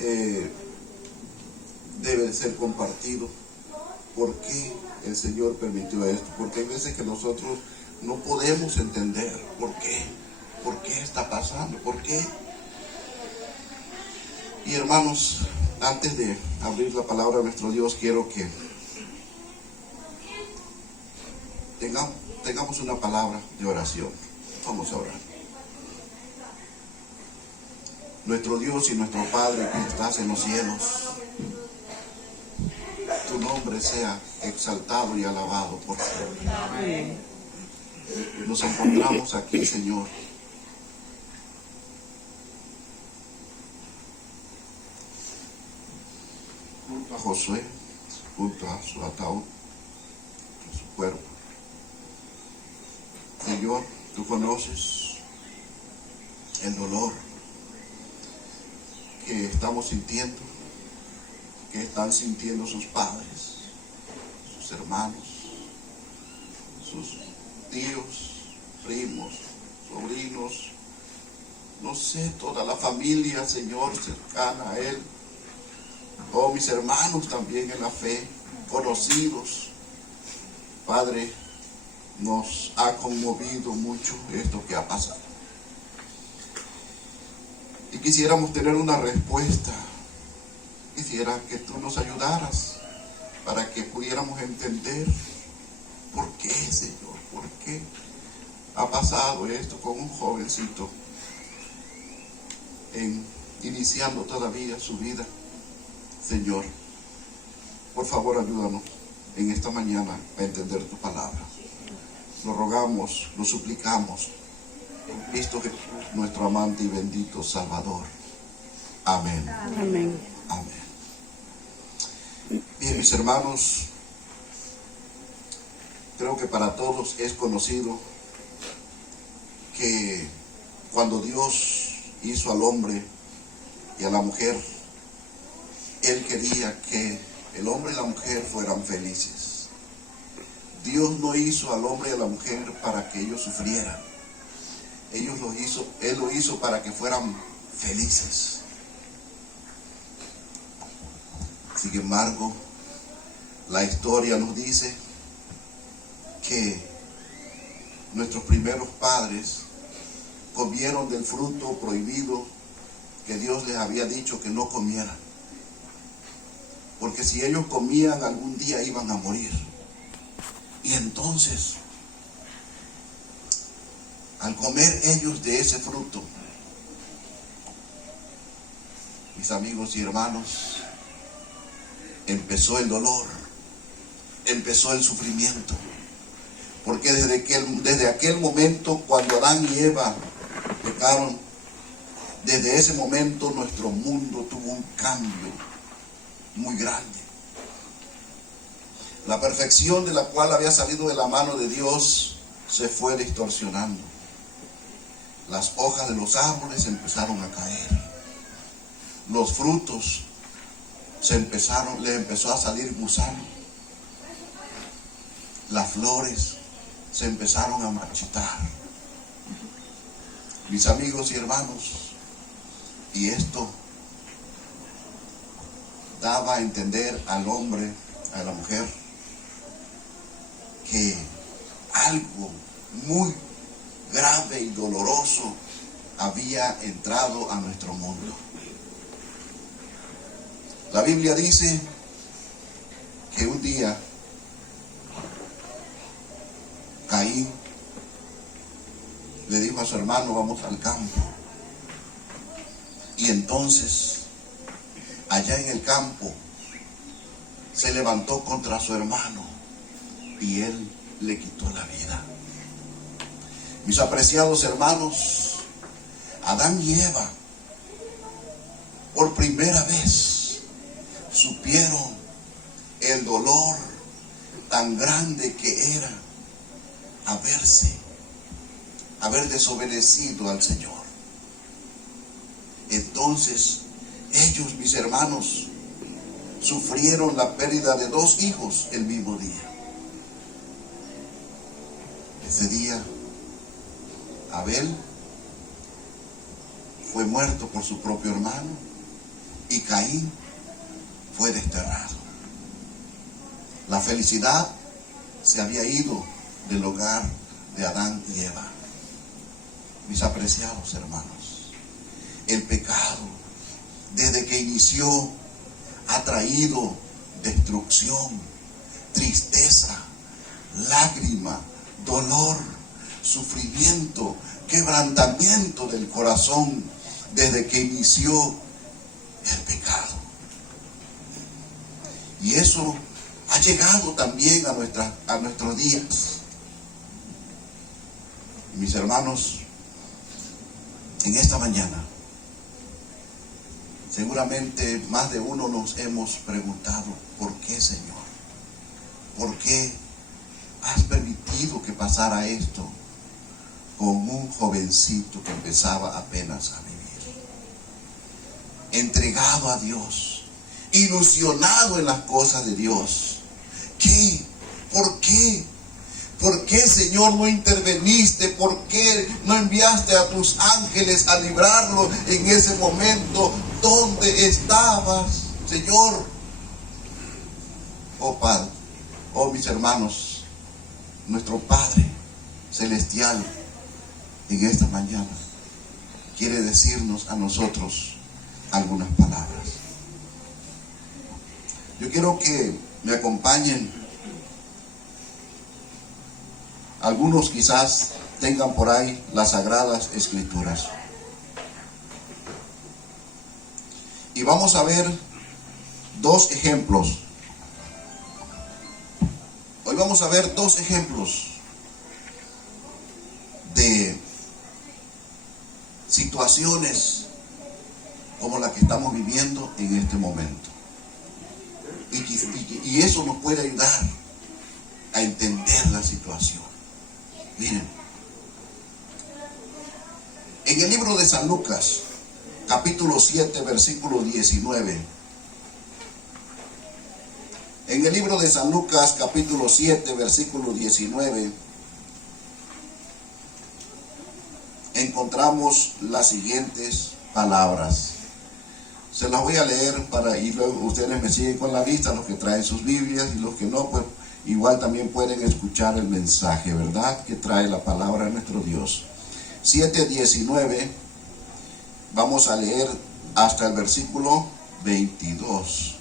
eh, debe ser compartido. ¿Por qué el Señor permitió esto? Porque hay veces que nosotros no podemos entender por qué está pasando, por qué. Y hermanos, antes de abrir la palabra de nuestro Dios, quiero que tengamos una palabra de oración. Vamos a orar. Nuestro Dios y nuestro Padre que estás en los cielos, tu nombre sea exaltado y alabado por siempre. Nos encontramos aquí, Señor, junto a Josué, junto a su ataúd, a su cuerpo. Señor, tú conoces el dolor que estamos sintiendo, que están sintiendo sus padres, sus hermanos, sus tíos, primos, sobrinos, no sé, toda la familia, Señor, cercana a Él. Oh, mis hermanos también en la fe, conocidos. Padre, nos ha conmovido mucho esto que ha pasado. Y quisiéramos tener una respuesta. Quisiera que tú nos ayudaras para que pudiéramos entender por qué, Señor, por qué ha pasado esto con un jovencito iniciando todavía su vida. Señor, por favor ayúdanos en esta mañana a entender tu palabra. Lo rogamos, lo suplicamos, en Cristo Jesús, nuestro amante y bendito Salvador. Amén. Amén. Amén. Bien, mis hermanos, creo que para todos es conocido que cuando Dios hizo al hombre y a la mujer, Él quería que el hombre y la mujer fueran felices. Dios no hizo al hombre y a la mujer para que ellos sufrieran. Él lo hizo para que fueran felices. Sin embargo, la historia nos dice que nuestros primeros padres comieron del fruto prohibido que Dios les había dicho que no comieran. Porque si ellos comían, algún día iban a morir. Y entonces, al comer ellos de ese fruto, mis amigos y hermanos, empezó el dolor, empezó el sufrimiento. Porque desde aquel momento, cuando Adán y Eva pecaron, desde ese momento nuestro mundo tuvo un cambio muy grande. La perfección de la cual había salido de la mano de Dios se fue distorsionando. Las hojas de los árboles empezaron a caer. Los frutos le empezó a salir gusano. Las flores se empezaron a marchitar. Mis amigos y hermanos, y esto daba a entender al hombre, a la mujer, que algo muy grave y doloroso había entrado a nuestro mundo. La Biblia dice que un día Caín le dijo a su hermano: vamos al campo. Y entonces, allá en el campo, se levantó contra su hermano y él le quitó la vida. Mis apreciados hermanos, Adán y Eva, por primera vez, supieron el dolor tan grande que era haber desobedecido al Señor. Entonces, ellos, mis hermanos, sufrieron la pérdida de 2 hijos el mismo día. Ese día, Abel fue muerto por su propio hermano y Caín Caín fue desterrado. La felicidad se había ido del hogar de Adán y Eva. Mis apreciados hermanos, el pecado, desde que inició, ha traído destrucción, tristeza, lágrima, dolor, sufrimiento, quebrantamiento del corazón, desde que inició el pecado. Y eso ha llegado también a nuestros días. Mis hermanos, en esta mañana, seguramente más de uno nos hemos preguntado, ¿por qué, Señor? ¿Por qué has permitido que pasara esto con un jovencito que empezaba apenas a vivir? Entregado a Dios, ilusionado en las cosas de Dios. ¿Qué? ¿Por qué? ¿Por qué, Señor, no interveniste? ¿Por qué no enviaste a tus ángeles a librarlo en ese momento? ¿Dónde estabas, Señor? Oh Padre, oh mis hermanos, nuestro Padre Celestial en esta mañana quiere decirnos a nosotros algunas palabras. Yo quiero que me acompañen. Algunos quizás tengan por ahí las Sagradas Escrituras. Y vamos a ver dos ejemplos. Hoy vamos a ver dos ejemplos de situaciones como la que estamos viviendo en este momento. Y eso nos puede ayudar a entender la situación. Miren, en el libro de San Lucas, capítulo 7, versículo 19. En el libro de San Lucas, capítulo 7, versículo 19, encontramos las siguientes palabras. Se las voy a leer y luego ustedes me siguen con la vista, los que traen sus Biblias, y los que no, pues igual también pueden escuchar el mensaje, ¿verdad?, que trae la palabra de nuestro Dios. 7:19, vamos a leer hasta el versículo 22.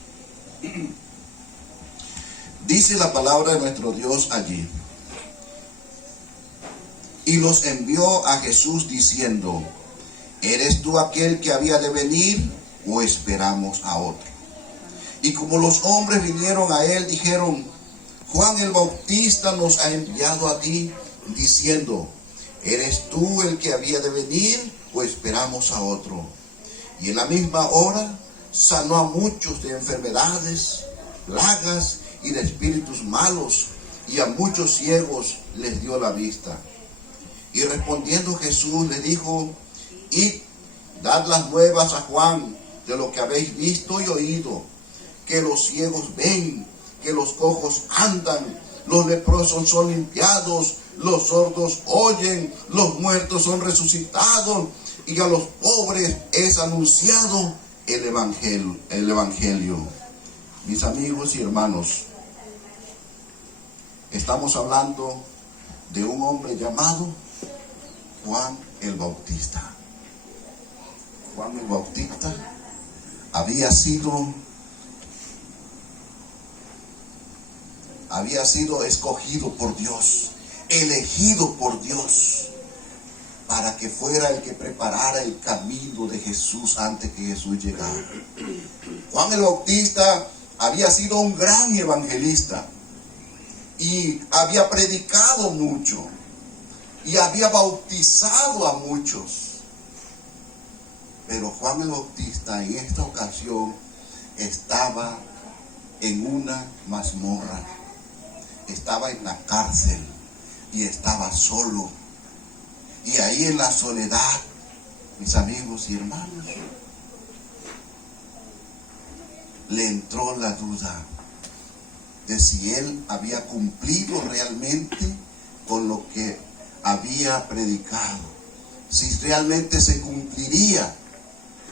Dice la palabra de nuestro Dios allí: y los envió a Jesús diciendo: ¿eres tú aquel que había de venir, o esperamos a otro? Y como los hombres vinieron a él, dijeron: Juan el Bautista nos ha enviado a ti, diciendo: ¿eres tú el que había de venir, o esperamos a otro? Y en la misma hora sanó a muchos de enfermedades, plagas y de espíritus malos, y a muchos ciegos les dio la vista. Y respondiendo Jesús les dijo: id, dad las nuevas a Juan de lo que habéis visto y oído, que los ciegos ven, que los cojos andan, los leprosos son limpiados, los sordos oyen, los muertos son resucitados, y a los pobres es anunciado el evangelio. Mis amigos y hermanos, estamos hablando de un hombre llamado Juan el Bautista. Juan el Bautista había sido escogido por Dios, elegido por Dios, para que fuera el que preparara el camino de Jesús antes que Jesús llegara. Juan el Bautista había sido un gran evangelista y había predicado mucho y había bautizado a muchos. Pero Juan el Bautista en esta ocasión estaba en una mazmorra, estaba en la cárcel y estaba solo. Y ahí en la soledad, mis amigos y hermanos, le entró la duda de si él había cumplido realmente con lo que había predicado, si realmente se cumpliría,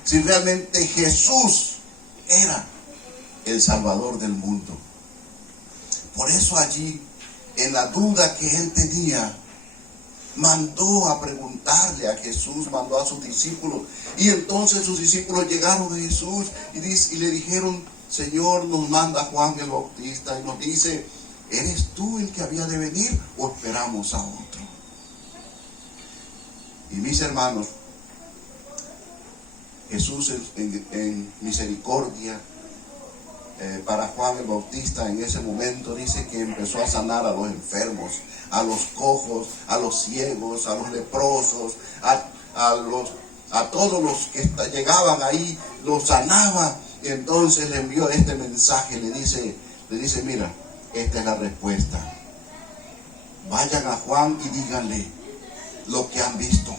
si realmente Jesús era el Salvador del mundo. Por eso allí, en la duda que él tenía, mandó a preguntarle a Jesús, mandó a sus discípulos. Y entonces sus discípulos llegaron a Jesús y le dijeron: Señor, nos manda Juan el Bautista y nos dice: ¿eres tú el que había de venir o esperamos a otro? Y mis hermanos, Jesús en misericordia para Juan el Bautista, en ese momento dice que empezó a sanar a los enfermos, a los cojos, a los ciegos, a los leprosos, a todos los que llegaban ahí, los sanaba. Y entonces le envió este mensaje, le dice: mira, esta es la respuesta. Vayan a Juan y díganle lo que han visto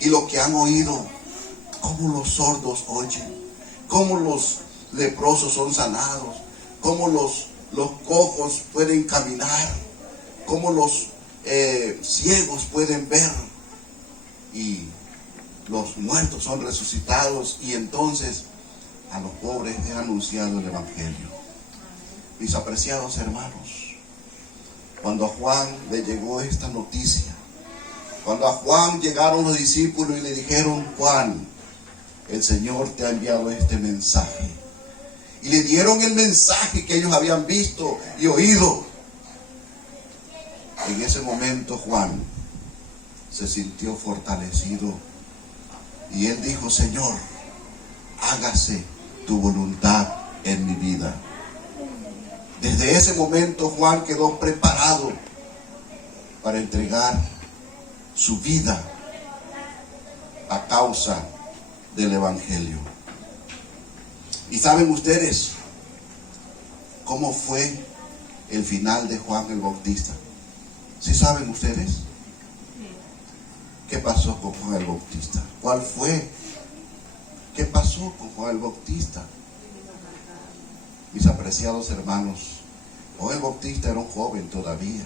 y lo que han oído, cómo los sordos oyen, cómo los leprosos son sanados, cómo los cojos pueden caminar, cómo los ciegos pueden ver y los muertos son resucitados. Y entonces a los pobres es anunciado el Evangelio. Mis apreciados hermanos, cuando a Juan le llegó esta noticia, cuando a Juan llegaron los discípulos y le dijeron: Juan, el Señor te ha enviado este mensaje, y le dieron el mensaje que ellos habían visto y oído, en ese momento Juan se sintió fortalecido y él dijo: Señor, hágase tu voluntad en mi vida. Desde ese momento Juan quedó preparado para entregar su vida a causa del Evangelio. ¿Y saben ustedes cómo fue el final de Juan el Bautista? ¿Sí saben ustedes? ¿Qué pasó con Juan el Bautista? ¿Cuál fue? ¿Qué pasó con Juan el Bautista? Mis apreciados hermanos, Juan el Bautista era un joven todavía.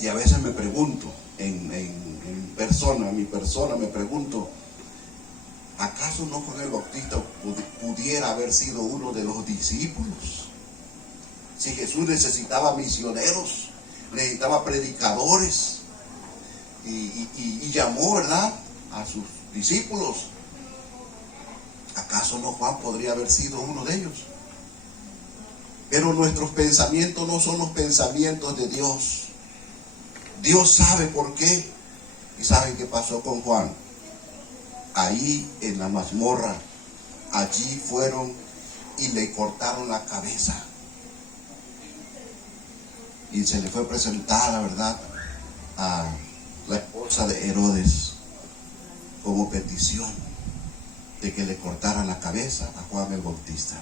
Y a veces me pregunto, en mi persona me pregunto: ¿acaso no Juan el Bautista pudiera haber sido uno de los discípulos? Si Jesús necesitaba misioneros, necesitaba predicadores, y llamó, ¿verdad?, a sus discípulos, ¿acaso no Juan podría haber sido uno de ellos? Pero nuestros pensamientos no son los pensamientos de Dios. Dios sabe por qué. ¿Y saben qué pasó con Juan? Ahí en la mazmorra, allí fueron y le cortaron la cabeza. Y se le fue presentada, ¿verdad?, a la esposa de Herodes como petición de que le cortaran la cabeza a Juan el Bautista.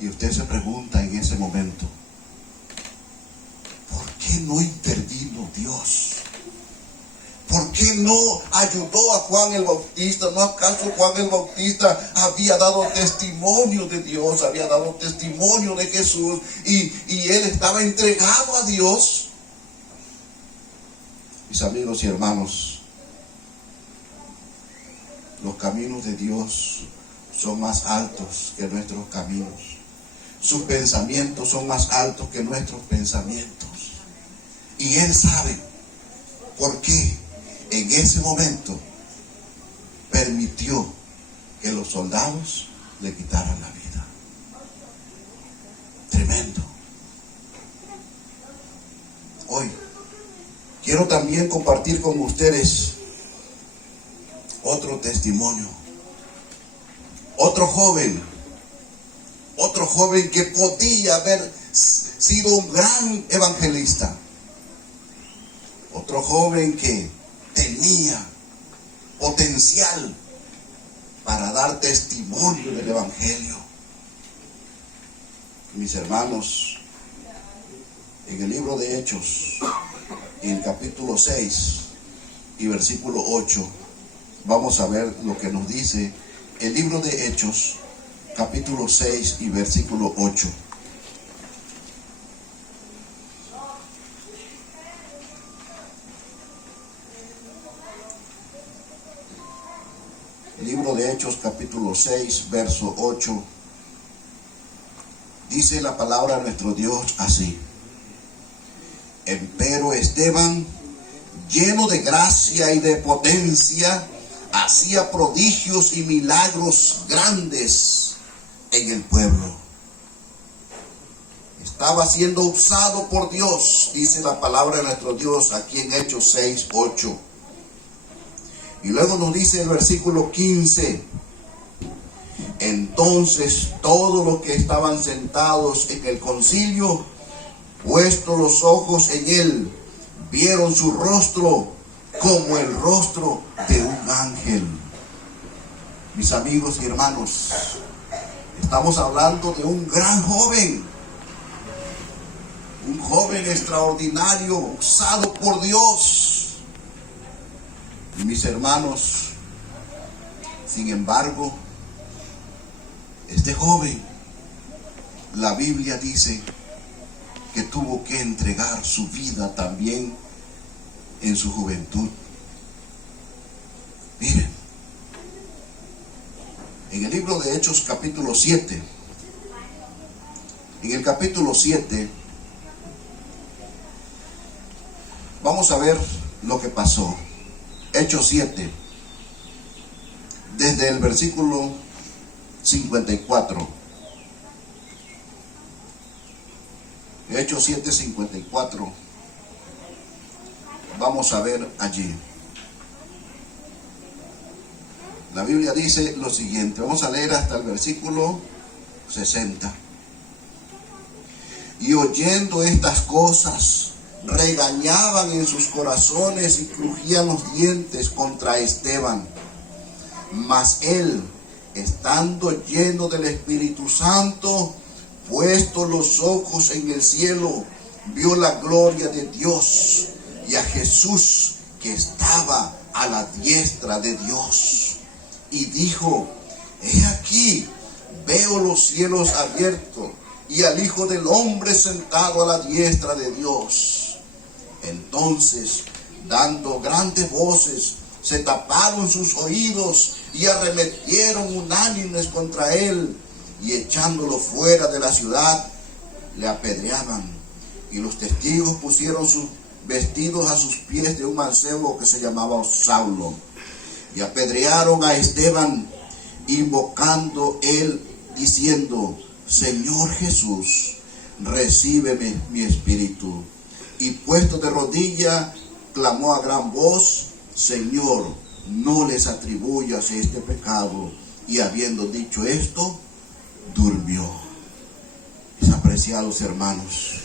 Y usted se pregunta en ese momento: ¿por qué no intervino Dios? ¿Por qué no ayudó a Juan el Bautista? ¿No acaso Juan el Bautista había dado testimonio de Dios, había dado testimonio de Jesús, y él estaba entregado a Dios? Mis amigos y hermanos, los caminos de Dios son más altos que nuestros caminos. Sus pensamientos son más altos que nuestros pensamientos. Y Él sabe por qué en ese momento permitió que los soldados le quitaran la vida. Tremendo. Hoy quiero también compartir con ustedes otro testimonio. Otro joven que podía haber sido un gran evangelista. Otro joven que tenía potencial para dar testimonio del Evangelio. Mis hermanos, en el libro de Hechos, en el capítulo 6 y versículo 8, vamos a ver lo que nos dice el libro de Hechos, capítulo 6 y versículo 8. El libro de Hechos Hechos capítulo 6, verso 8, dice la palabra de nuestro Dios así: empero Esteban, lleno de gracia y de potencia, hacía prodigios y milagros grandes en el pueblo. Estaba siendo usado por Dios, dice la palabra de nuestro Dios aquí en Hechos 6, 8. Y luego nos dice el versículo 15: entonces todos los que estaban sentados en el concilio, puestos los ojos en él, vieron su rostro como el rostro de un ángel. Mis amigos y hermanos, estamos hablando de un gran joven, un joven extraordinario, usado por Dios. Y mis hermanos, sin embargo, este joven, la Biblia dice que tuvo que entregar su vida también en su juventud. Miren, en el libro de Hechos capítulo 7, en el capítulo 7, vamos a ver lo que pasó. Hechos 7, desde el versículo 54. Hechos 7, 54. Vamos a ver allí. La Biblia dice lo siguiente. Vamos a leer hasta el versículo 60. Y oyendo estas cosas, regañaban en sus corazones y crujían los dientes contra Esteban. Mas él, estando lleno del Espíritu Santo, puestos los ojos en el cielo, vio la gloria de Dios y a Jesús que estaba a la diestra de Dios. Y dijo: he aquí, veo los cielos abiertos y al Hijo del Hombre sentado a la diestra de Dios. Entonces, dando grandes voces, se taparon sus oídos y arremetieron unánimes contra él, y echándolo fuera de la ciudad, le apedreaban. Y los testigos pusieron sus vestidos a sus pies de un mancebo que se llamaba Saulo. Y apedrearon a Esteban, invocando él, diciendo: Señor Jesús, recíbeme mi espíritu. Y puesto de rodilla, clamó a gran voz: Señor, no les atribuyas este pecado. Y habiendo dicho esto, durmió. Mis apreciados hermanos,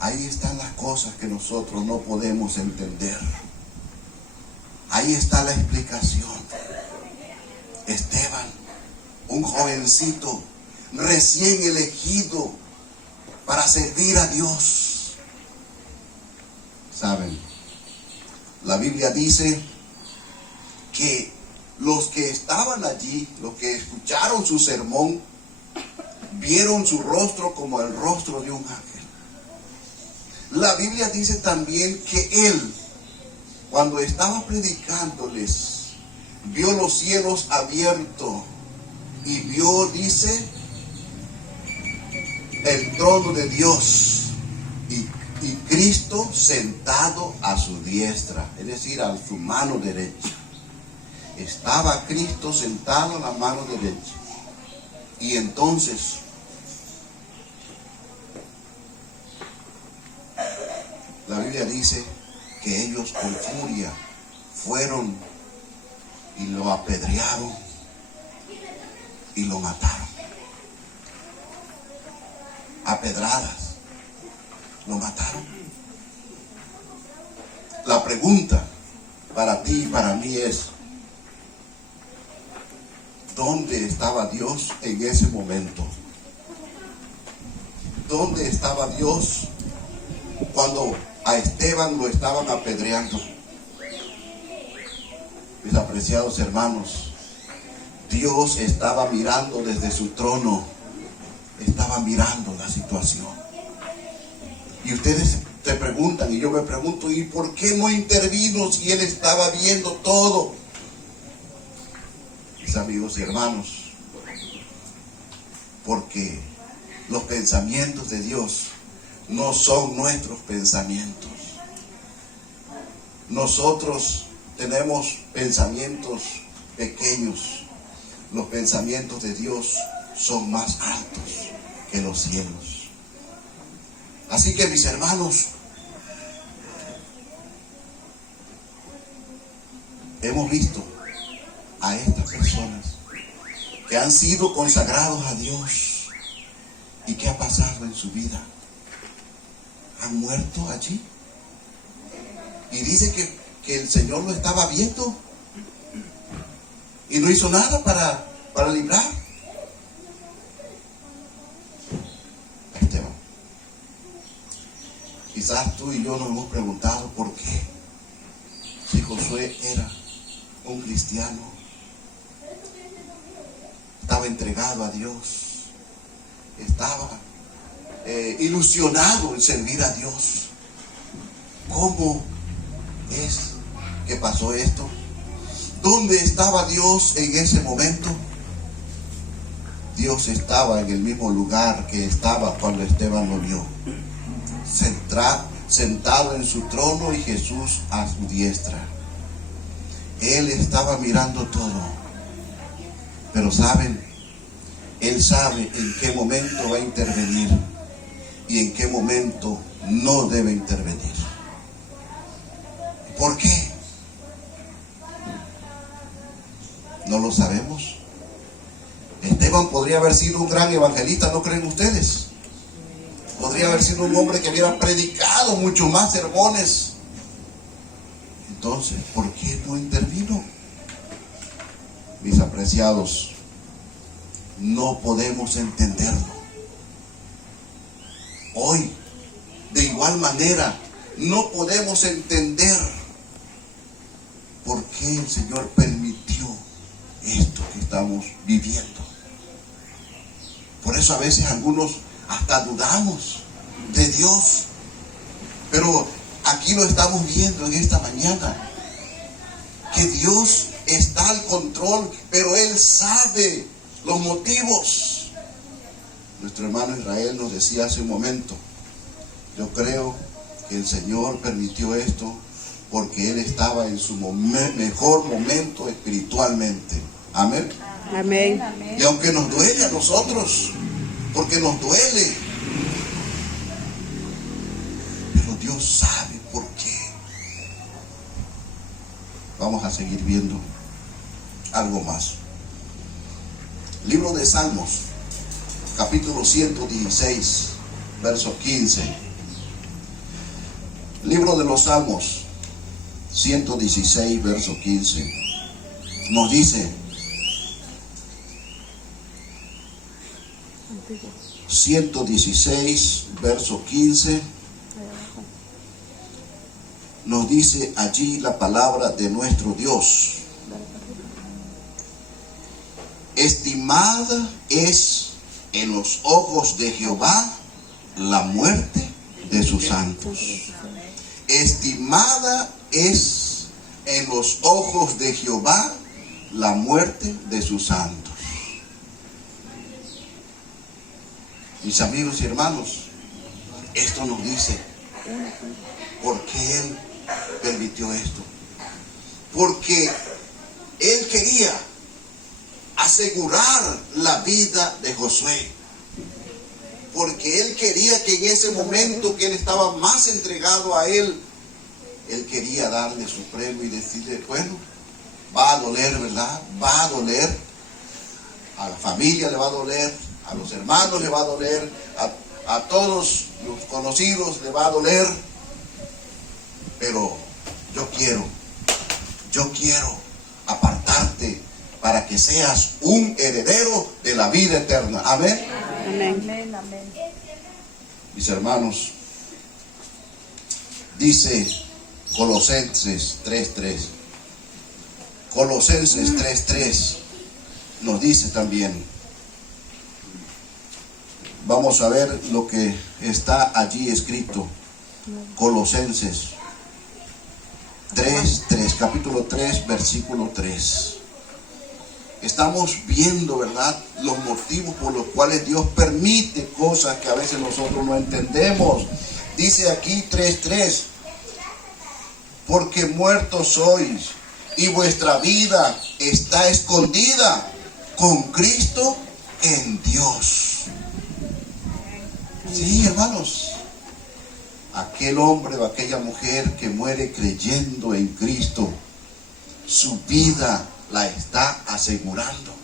ahí están las cosas que nosotros no podemos entender. Ahí está la explicación. Esteban, un jovencito recién elegido para servir a Dios. ¿Saben? La Biblia dice que los que estaban allí, los que escucharon su sermón, vieron su rostro como el rostro de un ángel. La Biblia dice también que él, cuando estaba predicándoles, vio los cielos abiertos y vio, dice, el trono de Dios y Cristo sentado a su diestra, es decir, a su mano derecha. Estaba Cristo sentado a la mano derecha. Y entonces la Biblia dice que ellos con furia fueron y lo apedrearon y lo mataron. A pedradas lo mataron. La pregunta para ti y para mí es: ¿dónde estaba Dios en ese momento? ¿Dónde estaba Dios cuando a Esteban lo estaban apedreando? Mis apreciados hermanos, Dios estaba mirando desde su trono, estaba mirando la situación. Y ustedes te preguntan, y yo me pregunto: ¿y por qué no intervino si él estaba viendo todo? mis amigos y hermanos, porque los pensamientos de Dios no son nuestros pensamientos. Nosotros tenemos pensamientos pequeños. Los pensamientos de Dios son más altos que los cielos. Así que, mis hermanos, hemos visto a estas personas que han sido consagrados a Dios. ¿Y qué ha pasado en su vida? Han muerto allí. Y dice que el Señor lo estaba viendo y no hizo nada para librar a Esteban. Quizás tú y yo nos hemos preguntado por qué, si Josué era un cristiano, estaba entregado a Dios, estaba ilusionado en servir a Dios, ¿cómo es que pasó esto? ¿Dónde estaba Dios en ese momento? Dios estaba en el mismo lugar que estaba cuando Esteban lo vio, sentado en su trono y Jesús a su diestra. Él estaba mirando todo, pero ¿saben? Él sabe en qué momento va a intervenir y en qué momento no debe intervenir. ¿Por qué? No lo sabemos. Esteban podría haber sido un gran evangelista, ¿no creen ustedes? Podría haber sido un hombre que hubiera predicado mucho más sermones. Entonces, ¿por qué no intervino? Mis apreciados, no podemos entenderlo. Hoy, de igual manera, no podemos entender por qué el Señor permitió esto que estamos viviendo. Por eso a veces algunos hasta dudamos de Dios. Pero aquí lo estamos viendo en esta mañana, que Dios está al control, pero Él sabe los motivos. Nuestro hermano Israel nos decía hace un momento, yo creo que el Señor permitió esto porque Él estaba en su mejor momento espiritualmente. Amén. Amén. Y aunque nos duele a nosotros, porque nos duele, pero Dios sabe por qué. Vamos a seguir viendo algo más. Libro de Salmos, capítulo 116, verso 15. Libro de los Salmos, 116, verso 15. Nos dice: 116, verso 15. Nos dice allí la palabra de nuestro Dios: estimada es en los ojos de Jehová la muerte de sus santos. Estimada es en los ojos de Jehová la muerte de sus santos. Mis amigos y hermanos, esto nos dice por qué Él permitió esto. Porque Él quería asegurar la vida de Josué. Porque Él quería que en ese momento que Él estaba más entregado a Él, Él quería darle su premio y decirle, bueno, va a doler, ¿verdad? Va a doler. A la familia le va a doler, a los hermanos le va a doler, a todos los conocidos le va a doler. Pero yo quiero apartarte para que seas un heredero de la vida eterna. Amén. Amén. Mis hermanos, dice Colosenses 3:3. Colosenses 3:3 nos dice también. Vamos a ver lo que está allí escrito. Colosenses 3:3, capítulo 3, versículo 3. estamos viendo, ¿verdad?, los motivos por los cuales Dios permite cosas que a veces nosotros no entendemos. Dice aquí 3:3, porque muertos sois y vuestra vida está escondida con Cristo en Dios. Sí, hermanos, aquel hombre o aquella mujer que muere creyendo en Cristo, su vida la está asegurando.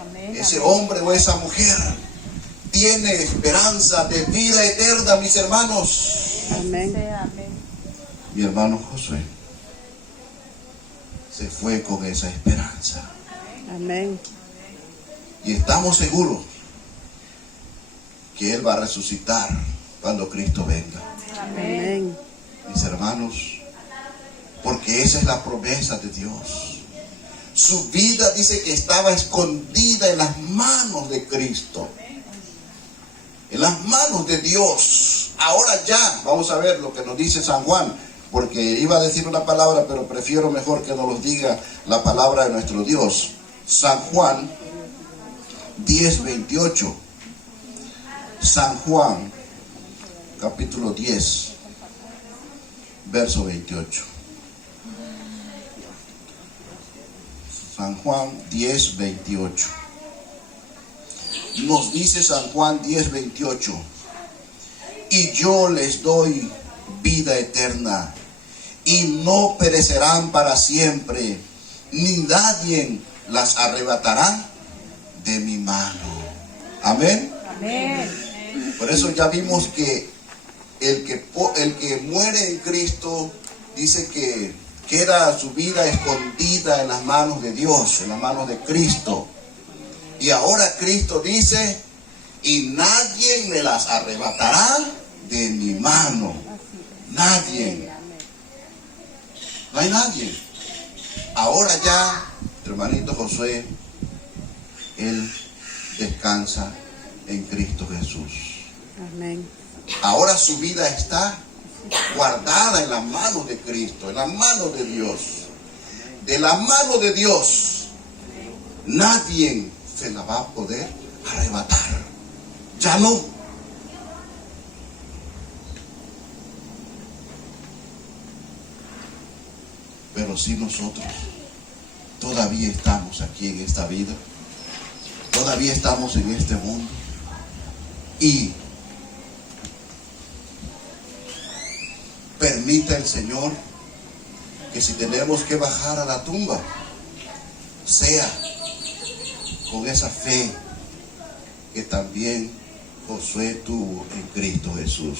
Amén. Ese hombre o esa mujer tiene esperanza de vida eterna, mis hermanos. Amén. Amén. Mi hermano Josué se fue con esa esperanza. Amén. Y estamos seguros que Él va a resucitar cuando Cristo venga. Amén. Mis hermanos, porque esa es la promesa de Dios. Su vida dice que estaba escondida en las manos de Cristo, en las manos de Dios. Ahora ya vamos a ver lo que nos dice San Juan, porque iba a decir una palabra, pero prefiero mejor que nos lo diga la palabra de nuestro Dios. San Juan 10:28. San Juan capítulo 10, verso 28. San Juan 10:28. Nos dice San Juan 10:28. Y yo les doy vida eterna, y no perecerán para siempre, ni nadie las arrebatará de mi mano. Amén. Amén. Por eso ya vimos que el que muere en Cristo dice que queda su vida escondida en las manos de Dios, en las manos de Cristo. Y ahora Cristo dice, y nadie me las arrebatará de mi mano. Nadie. No hay nadie. Ahora ya, hermanito Josué, él descansa en Cristo Jesús. Amén. Ahora su vida está guardada en las manos de Cristo, en las manos de Dios. De la mano de Dios, nadie se la va a poder arrebatar. Ya no. Pero si nosotros todavía estamos aquí en esta vida, todavía estamos en este mundo, y permita el Señor que si tenemos que bajar a la tumba, sea con esa fe que también Josué tuvo en Cristo Jesús.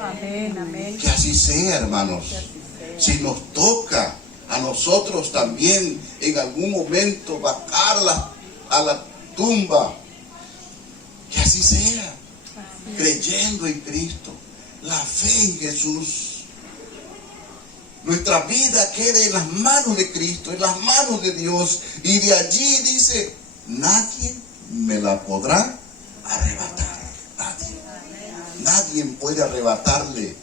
Amén. Amén. Que así sea, hermanos. Si nos toca a nosotros también en algún momento bajarla a la tumba, que así sea, creyendo en Cristo, la fe en Jesús. Nuestra vida quede en las manos de Cristo, en las manos de Dios, y de allí dice, nadie me la podrá arrebatar. Nadie. Nadie puede arrebatarle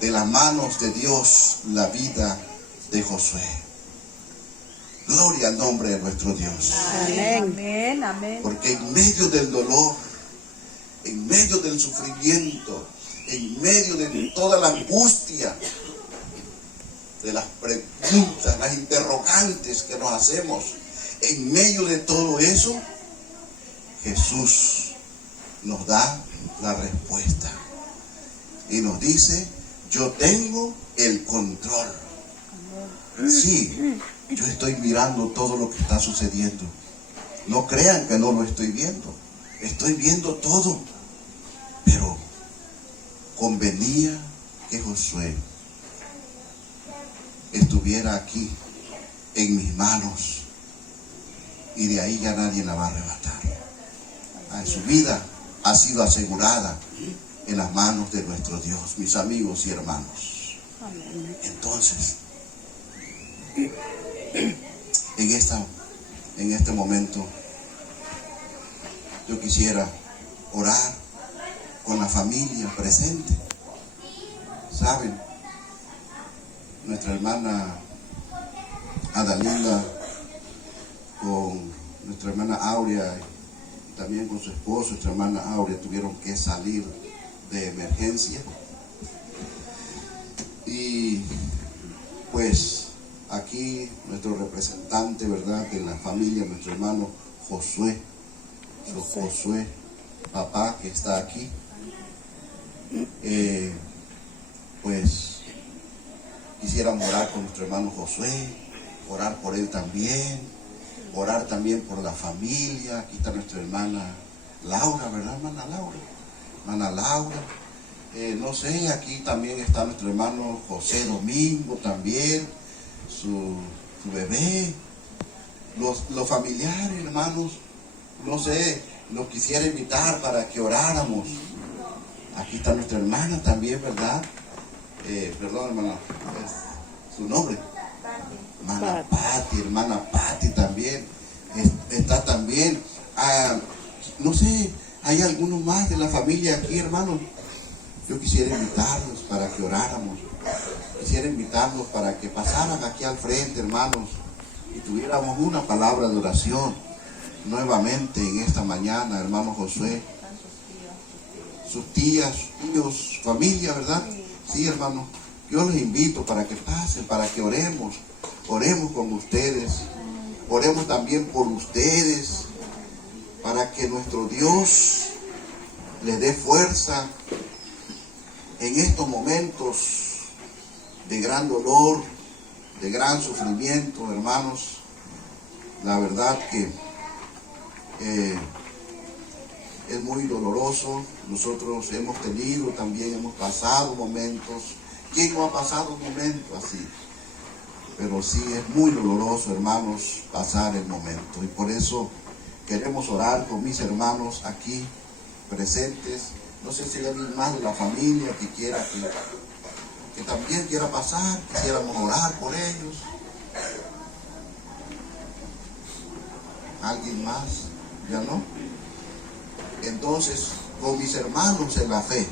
de las manos de Dios la vida de Josué. Gloria al nombre de nuestro Dios. Amén. Amén. Porque en medio del dolor, en medio del sufrimiento, en medio de toda la angustia, de las preguntas, las interrogantes que nos hacemos, en medio de todo eso, Jesús nos da la respuesta y nos dice, yo tengo el control. Sí, yo estoy mirando todo lo que está sucediendo. No crean que no lo estoy viendo. Estoy viendo todo. Pero convenía que Josué estuviera aquí en mis manos, y de ahí ya nadie la va a arrebatar. Su vida ha sido asegurada en las manos de nuestro Dios, mis amigos y hermanos. Entonces, en este momento, yo quisiera orar con la familia presente. ¿Saben? Nuestra hermana Adalinda con nuestra hermana Aurea y también con su esposo, nuestra hermana Aurea, tuvieron que salir de emergencia. Y pues aquí nuestro representante, ¿verdad?, de la familia, nuestro hermano Josué, papá, que está aquí, pues quisiéramos orar con nuestro hermano Josué, orar por él también, orar también por la familia. Aquí está nuestra hermana Laura, ¿verdad, hermana Laura? Hermana Laura. No sé, aquí también está nuestro hermano José Domingo también, su bebé, los familiares, hermanos, no sé, los quisiera invitar para que oráramos. Aquí está nuestra hermana también, ¿verdad? Perdón, hermana, ¿es su nombre? Hermana Patti también, está también. No sé, hay algunos más de la familia aquí, hermanos. Yo quisiera invitarlos para que oráramos. Quisiera invitarlos para que pasaran aquí al frente, hermanos, y tuviéramos una palabra de oración nuevamente en esta mañana, hermano Josué. Sus tías, tíos, familia, ¿verdad? Sí, hermano. Yo los invito para que pasen, para que oremos. Oremos con ustedes. Oremos también por ustedes, para que nuestro Dios les dé fuerza en estos momentos de gran dolor, de gran sufrimiento, hermanos. La verdad que es muy doloroso. Nosotros hemos tenido también, hemos pasado momentos. ¿Quién no ha pasado un momento así? Pero sí es muy doloroso, hermanos, pasar el momento. Y por eso queremos orar con mis hermanos aquí presentes. No sé si hay alguien más de la familia que quiera que también quiera pasar, quisiéramos orar por ellos. ¿Alguien más? ¿Ya no? Entonces, con mis hermanos en la fe,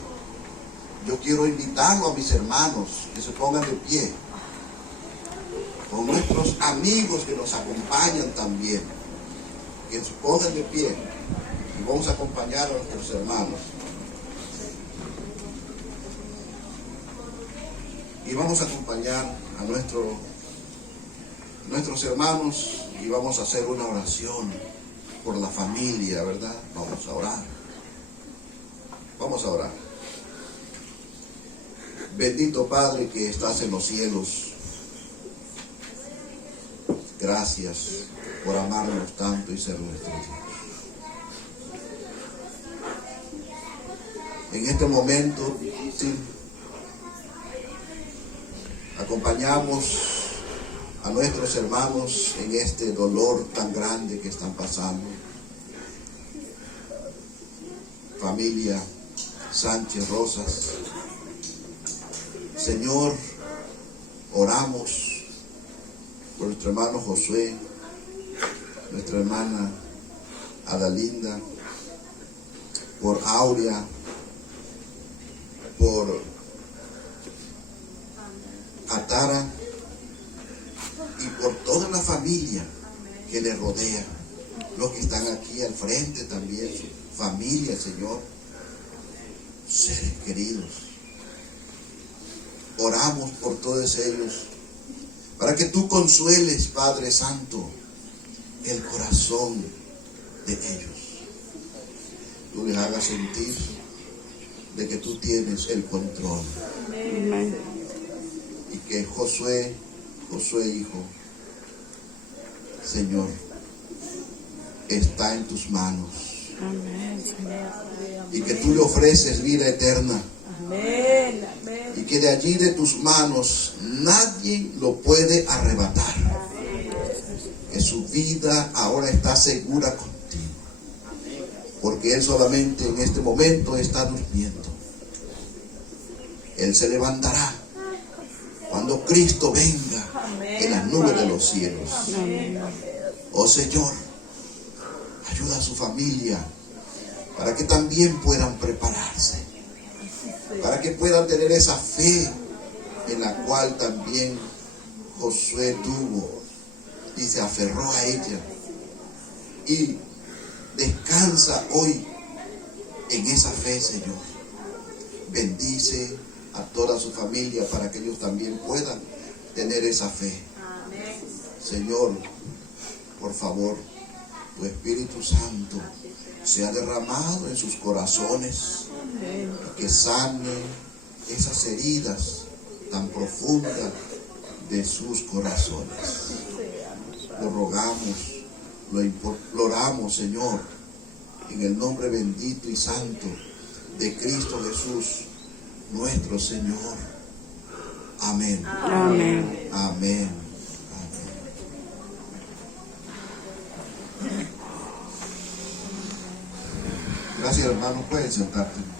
yo quiero invitarlo a mis hermanos que se pongan de pie, con nuestros amigos que nos acompañan también, que se pongan de pie, y vamos a acompañar a nuestros hermanos. Y vamos a acompañar a nuestros hermanos y vamos a hacer una oración por la familia, ¿verdad? Vamos a orar. Vamos a orar. Bendito Padre que estás en los cielos, gracias por amarnos tanto y ser nuestro Dios. En este momento difícil, acompañamos a nuestros hermanos en este dolor tan grande que están pasando. Familia Sánchez Rosas, Señor, oramos por nuestro hermano Josué, nuestra hermana Adalinda, por Aurea, por Atara y por toda la familia que le rodea, los que están aquí al frente también, su familia, Señor, seres queridos. Oramos por todos ellos, para que tú consueles, Padre Santo, el corazón de ellos. Tú les hagas sentir de que tú tienes el control. Amén. Y que Josué hijo, Señor, está en tus manos. Amén. Y que tú le ofreces vida eterna. Amén. Amén. Y que de allí de tus manos nadie lo puede arrebatar. Amén. Que su vida ahora está segura contigo. Porque él solamente en este momento está durmiendo. Él se levantará cuando Cristo venga en las nubes de los cielos. Amén. Oh Señor, ayuda a su familia para que también puedan prepararse, para que puedan tener esa fe en la cual también Josué tuvo y se aferró a ella y descansa hoy en esa fe, Señor. Bendice a toda su familia para que ellos también puedan tener esa fe. Señor, por favor, tu Espíritu Santo sea derramado en sus corazones y que sane esas heridas tan profundas de sus corazones. Lo rogamos, lo imploramos, Señor, en el nombre bendito y santo de Cristo Jesús, nuestro Señor. Amén. Amén. Amén. Gracias, hermano. Pueden sentarte.